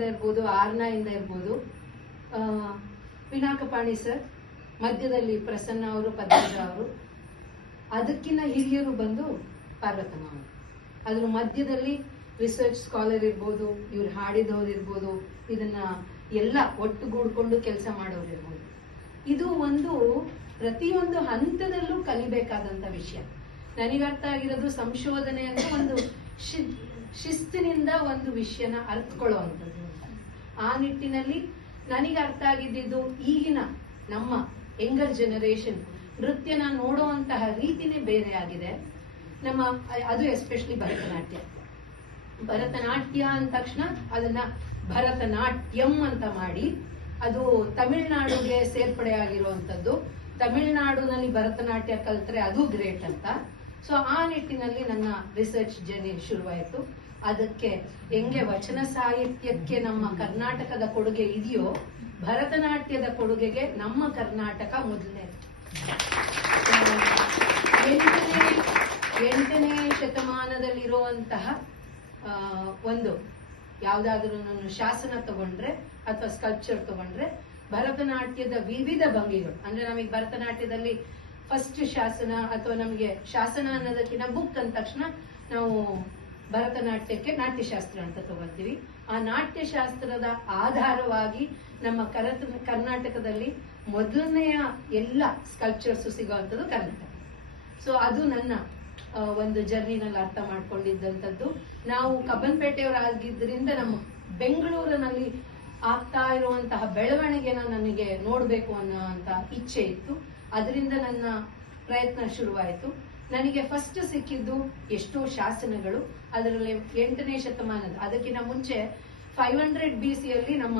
ಇಂದ ಇರ್ಬೋದು, ಆರ್ನಾ ಇಂದ ಇರ್ಬೋದು, ಪಿನಾಕಪಾಣಿ ಸರ್, ಮಧ್ಯದಲ್ಲಿ ಪ್ರಸನ್ನ ಅವರು, ಪದ್ಮಜ ಅವರು, ಅದಕ್ಕಿಂತ ಹಿರಿಯರು ಬಂದು ಪಾರ್ವತಮ್ಮ ಅವರು. ಅದ್ರ ಮಧ್ಯದಲ್ಲಿ ರಿಸರ್ಚ್ ಸ್ಕಾಲರ್ ಇರ್ಬೋದು, ಇವ್ರು ಹಾಡಿದವ್ರು ಇರ್ಬೋದು, ಇದನ್ನ ಎಲ್ಲ ಒಟ್ಟುಗೂಡ್ಕೊಂಡು ಕೆಲಸ ಮಾಡೋರು ಇರ್ಬೋದು. ಇದು ಒಂದು ಪ್ರತಿಯೊಂದು ಹಂತದಲ್ಲೂ ಕಲಿಬೇಕಾದಂತ ವಿಷಯ. ನನಗರ್ಥ ಆಗಿರೋದು ಸಂಶೋಧನೆ ಅಂದ್ರೆ ಒಂದು ಶಿಸ್ತಿನಿಂದ ಒಂದು ವಿಷಯನ ಅರ್ಥಕೊಳ್ಳುವಂಥದ್ದು. ಆ ನಿಟ್ಟಿನಲ್ಲಿ ನನಗೆ ಅರ್ಥ ಆಗಿದ್ದು ಈಗಿನ ನಮ್ಮ ಯಂಗರ್ ಜನರೇಷನ್ ನೃತ್ಯನ ನೋಡುವಂತಹ ರೀತಿನೇ ಬೇರೆ ಆಗಿದೆ. ನಮ್ಮ ಅದು ಎಸ್ಪೆಷಲಿ ಭರತನಾಟ್ಯ ಅಂದ ತಕ್ಷಣ ಅದನ್ನ ಭರತನಾಟ್ಯಂ ಅಂತ ಮಾಡಿ ಅದು ತಮಿಳ್ನಾಡುಗೆ ಸೇರ್ಪಡೆ ಆಗಿರುವಂತದ್ದು. ತಮಿಳ್ನಾಡಿನಲ್ಲಿ ಭರತನಾಟ್ಯ ಕಲ್ತ್ರೆ ಅದು ಗ್ರೇಟ್ ಅಂತ. ಸೊ ಆ ನಿಟ್ಟಿನಲ್ಲಿ ನನ್ನ ರಿಸರ್ಚ್ ಜರ್ನಿ ಶುರುವಾಯಿತು. ಅದಕ್ಕೆ ಹೆಂಗೆ ವಚನ ಸಾಹಿತ್ಯಕ್ಕೆ ನಮ್ಮ ಕರ್ನಾಟಕದ ಕೊಡುಗೆ ಇದೆಯೋ, ಭರತನಾಟ್ಯದ ಕೊಡುಗೆಗೆ ನಮ್ಮ ಕರ್ನಾಟಕ ಮೊದಲನೇ. 8ನೇ ಶತಮಾನದಲ್ಲಿರುವಂತಹ ಒಂದು ಯಾವ್ದಾದ್ರೂ ಶಾಸನ ತಗೊಂಡ್ರೆ ಅಥವಾ ಸ್ಕಲ್ಪ್ಚರ್ ತಗೊಂಡ್ರೆ ಭರತನಾಟ್ಯದ ವಿವಿಧ ಭಂಗಿಗಳು, ಅಂದ್ರೆ ನಮಗೆ ಭರತನಾಟ್ಯದಲ್ಲಿ ಫಸ್ಟ್ ಶಾಸನ ಅಥವಾ ನಮಗೆ ಶಾಸನ ಅನ್ನೋದಕ್ಕಿಂತ ಬುಕ್ ಅಂದ ತಕ್ಷಣ ನಾವು ಭರತನಾಟ್ಯಕ್ಕೆ ನಾಟ್ಯಶಾಸ್ತ್ರ ಅಂತ ತಗೊಳ್ತೀವಿ. ಆ ನಾಟ್ಯಶಾಸ್ತ್ರದ ಆಧಾರವಾಗಿ ನಮ್ಮ ಕರ್ನಾಟಕದಲ್ಲಿ ಮೊದಲನೆಯ ಎಲ್ಲ ಸ್ಕಲ್ಪ್ಚರ್ಸ್ ಸಿಗುವಂಥದ್ದು ಕರ್ನಾಟಕ. ಸೊ ಅದು ನನ್ನ ಒಂದು ಜರ್ನಿನಲ್ಲಿ ಅರ್ಥ ಮಾಡ್ಕೊಂಡಿದ್ದಂಥದ್ದು. ನಾವು ಕಬ್ಬನ್ಪೇಟೆಯವರಾಗಿದ್ದರಿಂದ ನಮ್ಮ ಬೆಂಗಳೂರಿನಲ್ಲಿ ಆಗ್ತಾ ಇರುವಂತಹ ಬೆಳವಣಿಗೆನ ನನಗೆ ನೋಡ್ಬೇಕು ಅನ್ನೋಂತ ಇಚ್ಛೆ ಇತ್ತು. ಅದರಿಂದ ನನ್ನ ಪ್ರಯತ್ನ ಶುರುವಾಯಿತು. ನನಗೆ ಫಸ್ಟ್ ಸಿಕ್ಕಿದ್ದು ಎಷ್ಟೋ ಶಾಸನಗಳು. ಅದರಲ್ಲಿ 8ನೇ ಶತಮಾನದ, ಅದಕ್ಕಿಂತ ಮುಂಚೆ 500 BC ಯಲ್ಲಿ ನಮ್ಮ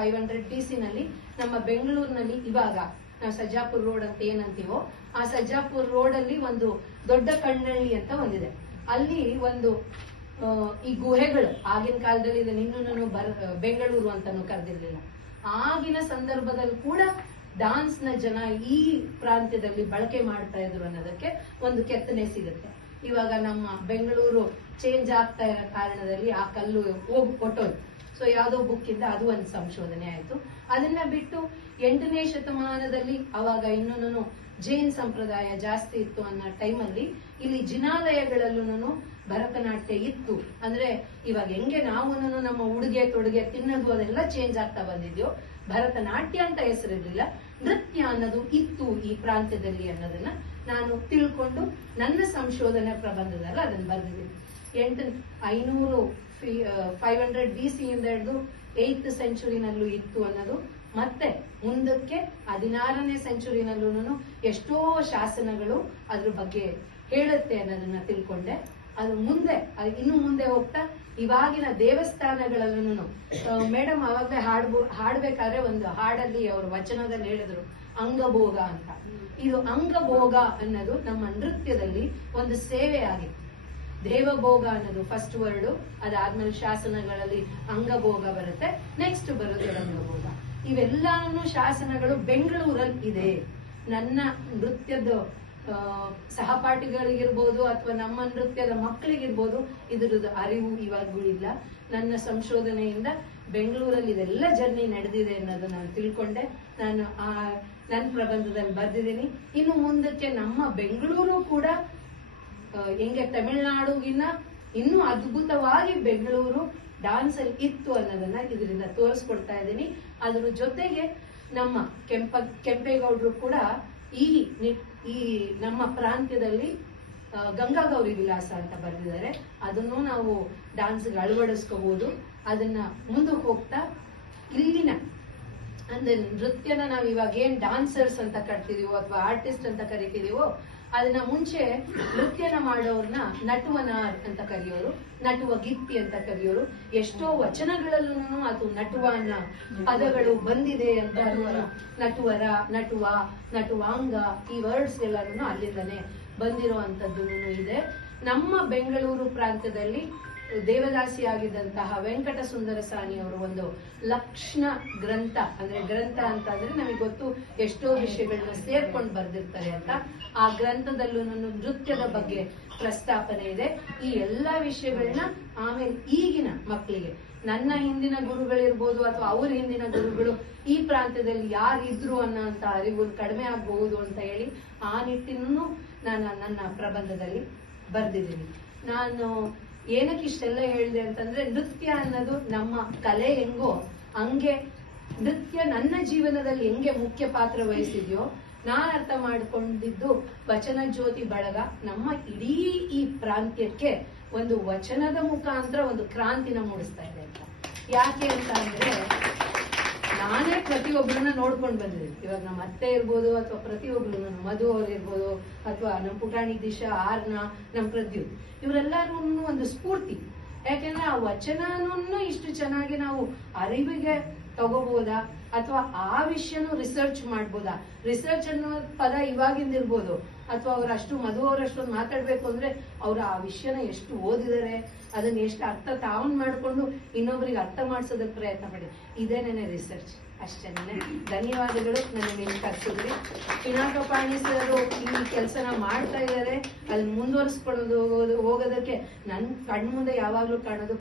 500 BC ನಲ್ಲಿ ನಮ್ಮ ಬೆಂಗಳೂರಿನಲ್ಲಿ ಇವಾಗ ನಾವು ಸಜ್ಜಾಪುರ ರೋಡ್ ಅಂತ ಏನಂತೀವೋ, ಆ ಸಜ್ಜಾಪುರ ರೋಡ್ ಅಲ್ಲಿ ಒಂದು ದೊಡ್ಡ ಕಣ್ಣಳ್ಳಿ ಅಂತ ಒಂದಿದೆ. ಅಲ್ಲಿ ಒಂದು ಈ ಗುಹೆಗಳು, ಆಗಿನ ಕಾಲದಲ್ಲಿ ಇದನ್ನ ಇನ್ನೂ ಬೆಂಗಳೂರು ಅಂತಾನು ಕರೆದಿರ್ಲಿಲ್ಲ. ಆಗಿನ ಸಂದರ್ಭದಲ್ಲಿ ಕೂಡ ಡಾನ್ಸ್ ನ ಜನ ಈ ಪ್ರಾಂತ್ಯದಲ್ಲಿ ಬಳಕೆ ಮಾಡ್ತಾ ಇದ್ರು ಅನ್ನೋದಕ್ಕೆ ಒಂದು ಕೆತ್ತನೆ ಸಿಗುತ್ತೆ. ಇವಾಗ ನಮ್ಮ ಬೆಂಗಳೂರು ಚೇಂಜ್ ಆಗ್ತಾ ಇರೋ ಕಾರಣದಲ್ಲಿ ಆ ಕಲ್ಲು ಹೋಗಿ ಕೊಟ್ಟೋದು. ಸೊ ಯಾವ್ದೋ ಬುಕ್ ಇಂದ ಅದು ಒಂದು ಸಂಶೋಧನೆ ಆಯ್ತು. ಅದನ್ನ ಬಿಟ್ಟು 8ನೇ ಶತಮಾನದಲ್ಲಿ ಅವಾಗ ಇನ್ನೂ ಜೈನ್ ಸಂಪ್ರದಾಯ ಜಾಸ್ತಿ ಇತ್ತು ಅನ್ನೋ ಟೈಮಲ್ಲಿ ಇಲ್ಲಿ ಜಿನಾಲಯಗಳಲ್ಲೂ ಭರತನಾಟ್ಯ ಇತ್ತು. ಅಂದ್ರೆ ಇವಾಗ ಹೆಂಗೆ ನಾವು ನಮ್ಮ ಉಡುಗೆ ತೊಡುಗೆ ತಿನ್ನೋದು ಅದೆಲ್ಲ ಚೇಂಜ್ ಆಗ್ತಾ ಬಂದಿದ್ಯೋ, ಭರತನಾಟ್ಯ ಅಂತ ಹೆಸರಿರ್ಲಿಲ್ಲ, ನೃತ್ಯ ಅನ್ನೋದು ಇತ್ತು ಈ ಪ್ರಾಂತ್ಯದಲ್ಲಿ ಅನ್ನೋದನ್ನ ನಾನು ತಿಳ್ಕೊಂಡು ನನ್ನ ಸಂಶೋಧನೆ ಪ್ರಬಂಧದಲ್ಲಿ ಅದನ್ನ ಬರೆದಿದ್ದೀನಿ. 500 BC ಇಂದ ಹಿಡಿದು 8th ಸೆಂಚುರಿನಲ್ಲೂ ಇತ್ತು ಅನ್ನೋದು, ಮತ್ತೆ ಮುಂದಕ್ಕೆ 16ನೇ ಸೆಂಚುರಿನಲ್ಲೂ ಎಷ್ಟೋ ಶಾಸನಗಳು ಅದ್ರ ಬಗ್ಗೆ ಹೇಳುತ್ತೆ ಅನ್ನೋದನ್ನ ತಿಳ್ಕೊಂಡೆ. ಅದು ಇನ್ನು ಮುಂದೆ ಹೋಗ್ತಾ ಇವಾಗಿನ ದೇವಸ್ಥಾನಗಳಲ್ಲೂ ಮೇಡಮ್ ಅವಾಗಲೇ ಹಾಡ್ಬೇಕಾದ್ರೆ ಒಂದು ಹಾಡಲ್ಲಿ ಅವರು ವಚನದಲ್ಲಿ ಹೇಳಿದ್ರು ಅಂಗಭೋಗ ಅಂತ. ಇದು ಅಂಗಭೋಗ ಅನ್ನೋದು ನಮ್ಮ ನೃತ್ಯದಲ್ಲಿ ಒಂದು ಸೇವೆ ಆಗಿತ್ತು. ದೇವಭೋಗ ಅನ್ನೋದು ಫಸ್ಟ್ ವರ್ಡ್, ಅದಾದ್ಮೇಲೆ ಶಾಸನಗಳಲ್ಲಿ ಅಂಗಭೋಗ ಬರುತ್ತೆ, ನೆಕ್ಸ್ಟ್ ಬರೋದು ರಂಗಭೋಗ. ಇವೆಲ್ಲಾನು ಶಾಸನಗಳು ಬೆಂಗಳೂರಲ್ಲಿ ಇದೆ. ನನ್ನ ನೃತ್ಯದ ಸಹಪಾಠಿಗಳಿಗಿರ್ಬೋದು ಅಥವಾ ನಮ್ಮ ನೃತ್ಯದ ಮಕ್ಕಳಿಗಿರ್ಬೋದು ಇದ್ರದ್ದು ಅರಿವು ಇವಾಗೂ ಇಲ್ಲ. ನನ್ನ ಸಂಶೋಧನೆಯಿಂದ ಬೆಂಗಳೂರಲ್ಲಿ ಇದೆಲ್ಲ ಜರ್ನಿ ನಡೆದಿದೆ ಅನ್ನೋದು ನಾನು ತಿಳ್ಕೊಂಡೆ. ನಾನು ನನ್ನ ಪ್ರಬಂಧದಲ್ಲಿ ಬರೆದಿದ್ದೀನಿ. ಇನ್ನು ಮುಂದಕ್ಕೆ ನಮ್ಮ ಬೆಂಗಳೂರು ಕೂಡ ಹೆಂಗೆ ತಮಿಳುನಾಡುಗಿನ್ನ ಇನ್ನೂ ಅದ್ಭುತವಾಗಿ ಬೆಂಗಳೂರು ಡಾನ್ಸ್ ಅಲ್ಲಿ ಇತ್ತು ಅನ್ನೋದನ್ನ ಇದರಿಂದ ತೋರಿಸ್ಕೊಡ್ತಾ ಇದ್ದೀನಿ. ಅದ್ರ ಜೊತೆಗೆ ನಮ್ಮ ಕೆಂಪೇಗೌಡರು ಕೂಡ ಈ ನಮ್ಮ ಪ್ರಾಂತ್ಯದಲ್ಲಿ ಗಂಗಾಗೌರಿ ವಿಲಾಸ ಅಂತ ಬರೆದಿದ್ದಾರೆ. ಅದನ್ನು ನಾವು ಡಾನ್ಸ್ಗೆ ಅಳವಡಿಸ್ಕೋಬಹುದು. ಅದನ್ನ ಮುಂದಕ್ಕೆ ಹೋಗ್ತಾ ಇಲ್ಲಿನ ಅಂದ್ರೆ ನೃತ್ಯನ ನಾವು ಇವಾಗ ಏನ್ ಡಾನ್ಸರ್ಸ್ ಅಂತ ಕರಿತೀವೋ ಅಥವಾ ಆರ್ಟಿಸ್ಟ್ ಅಂತ ಕರಿತೀವೋ, ಅದನ್ನ ಮುಂಚೆ ನೃತ್ಯನ ಮಾಡೋರ್ನ ನಟುವನಾರ್ ಅಂತ ಕರೆಯೋರು, ನಟುವ ಗಿತ್ತಿ ಅಂತ ಕರೆಯೋರು. ಎಷ್ಟೋ ವಚನಗಳಲ್ಲೂ ಅದು ನಟುವ ಅನ್ನೋ ಪದಗಳು ಬಂದಿದೆ ಅಂತ. ನಟುವರ, ನಟುವ, ನಟುವಾಂಗ ಈ ವರ್ಡ್ಸ್ ಎಲ್ಲಾನು ಅಲ್ಲಿಂದನೇ ಬಂದಿರುವಂತದ್ದು ಇದೆ. ನಮ್ಮ ಬೆಂಗಳೂರು ಪ್ರಾಂತ್ಯದಲ್ಲಿ ದೇವದಾಸಿಯಾಗಿದ್ದಂತಹ ವೆಂಕಟ ಸುಂದರ ಸಾನಿ ಅವರು ಒಂದು ಲಕ್ಷಣ ಗ್ರಂಥ, ಅಂದ್ರೆ ಗ್ರಂಥ ಅಂತ ಅಂದ್ರೆ ನಮಗೆ ಗೊತ್ತು ಎಷ್ಟೋ ವಿಷಯಗಳನ್ನ ಸೇರ್ಕೊಂಡು ಬರ್ದಿರ್ತಾರೆ ಅಂತ. ಆ ಗ್ರಂಥದಲ್ಲೂ ನೃತ್ಯದ ಬಗ್ಗೆ ಪ್ರಸ್ತಾಪನೆ ಇದೆ. ಈ ಎಲ್ಲಾ ವಿಷಯಗಳನ್ನ ಆಮೇಲೆ ಈಗಿನ ಮಕ್ಕಳಿಗೆ ನನ್ನ ಹಿಂದಿನ ಗುರುಗಳಿರ್ಬೋದು ಅಥವಾ ಅವ್ರ ಹಿಂದಿನ ಗುರುಗಳು ಈ ಪ್ರಾಂತ್ಯದಲ್ಲಿ ಯಾರಿದ್ರು ಅನ್ನೋಂತ ಅರಿವು ಕಡಿಮೆ ಆಗಬಹುದು ಅಂತ ಹೇಳಿ ಆ ನಿಟ್ಟಿನೂ ನಾನು ನನ್ನ ಪ್ರಬಂಧದಲ್ಲಿ ಬರ್ದಿದ್ದೀನಿ. ನಾನು ಏನಕ್ಕೆ ಇಷ್ಟೆಲ್ಲ ಹೇಳಿದೆ ಅಂತಂದ್ರೆ, ನೃತ್ಯ ಅನ್ನೋದು ನಮ್ಮ ಕಲೆ ಹೆಂಗೋ ಹಂಗೆ ನೃತ್ಯ ನನ್ನ ಜೀವನದಲ್ಲಿ ಹೆಂಗೆ ಮುಖ್ಯ ಪಾತ್ರ ವಹಿಸಿದ್ಯೋ ನಾನು ಅರ್ಥ ಮಾಡ್ಕೊಂಡಿದ್ದು ವಚನ ಜ್ಯೋತಿ ಬಳಗ ನಮ್ಮ ಇಡೀ ಈ ಪ್ರಾಂತ್ಯಕ್ಕೆ ಒಂದು ವಚನದ ಮುಖಾಂತರ ಒಂದು ಕ್ರಾಂತಿನ ಮೂಡಿಸ್ತಾ ಇದೆ ಅಂತ. ಯಾಕೆ ಅಂತ ಅಂದ್ರೆ, ನಾನೇ ಪ್ರತಿಯೊಬ್ಬರನ್ನ ನೋಡ್ಕೊಂಡು ಬಂದಿದ್ದೀನಿ. ಇವಾಗ ನಮ್ಮ ಅತ್ತೆ ಇರ್ಬೋದು ಅಥವಾ ಪ್ರತಿಯೊಬ್ರು ನಮ್ಮ ಮಧು ಅವ್ರು ಇರ್ಬೋದು ಅಥವಾ ನಮ್ಮ ಪುಟಾಣಿ ದಿಶಾ, ಆರ್ನ, ನಮ್ಮ ಪ್ರದ್ಯುತ್, ಇವರೆಲ್ಲರೂ ಒಂದು ಸ್ಫೂರ್ತಿ. ಯಾಕೆಂದ್ರೆ ಆ ವಚನನೂ ಇಷ್ಟು ಚೆನ್ನಾಗಿ ನಾವು ಅರಿವಿಗೆ ತಗೋಬಹುದಾ ಅಥವಾ ಆ ವಿಷಯನೂ ರಿಸರ್ಚ್ ಮಾಡ್ಬೋದಾ. ರಿಸರ್ಚ್ ಅನ್ನೋ ಪದ ಇವಾಗಿಂದ ಇರ್ಬೋದು, ಅಥವಾ ಅವರಷ್ಟು ಮಧು ಅವರಷ್ಟೊಂದು ಮಾತಾಡ್ಬೇಕು ಅಂದ್ರೆ ಅವ್ರು ಆ ವಿಷಯನ ಎಷ್ಟು ಓದಿದರೆ, ಅದನ್ನ ಎಷ್ಟು ಅರ್ಥ ತಾವನ್ ಮಾಡ್ಕೊಂಡು ಇನ್ನೊಬ್ರಿಗೆ ಅರ್ಥ ಮಾಡಿಸೋದಕ್ಕೆ ಪ್ರಯತ್ನ ಪಡಿ. ಇದೇನೇನೆ ರಿಸರ್ಚ್ ಅಷ್ಟೇನೆ. ಧನ್ಯವಾದಗಳು. ನನಗೆ ನೀವು ಕರ್ಸಿದ್ರಿ. ಪಿನಾಕಪಾಣಿ ಸರ್ ಈ ಕೆಲಸನ ಮಾಡ್ತಾ ಇದ್ದಾರೆ, ಅದನ್ನ ಮುಂದುವರಿಸ್ಕೊಳ್ಳೋದು ಹೋಗೋದಕ್ಕೆ ನನ್ ಕಣ್ಮುಂದೆ ಯಾವಾಗ್ಲೂ ಕಾಣೋದು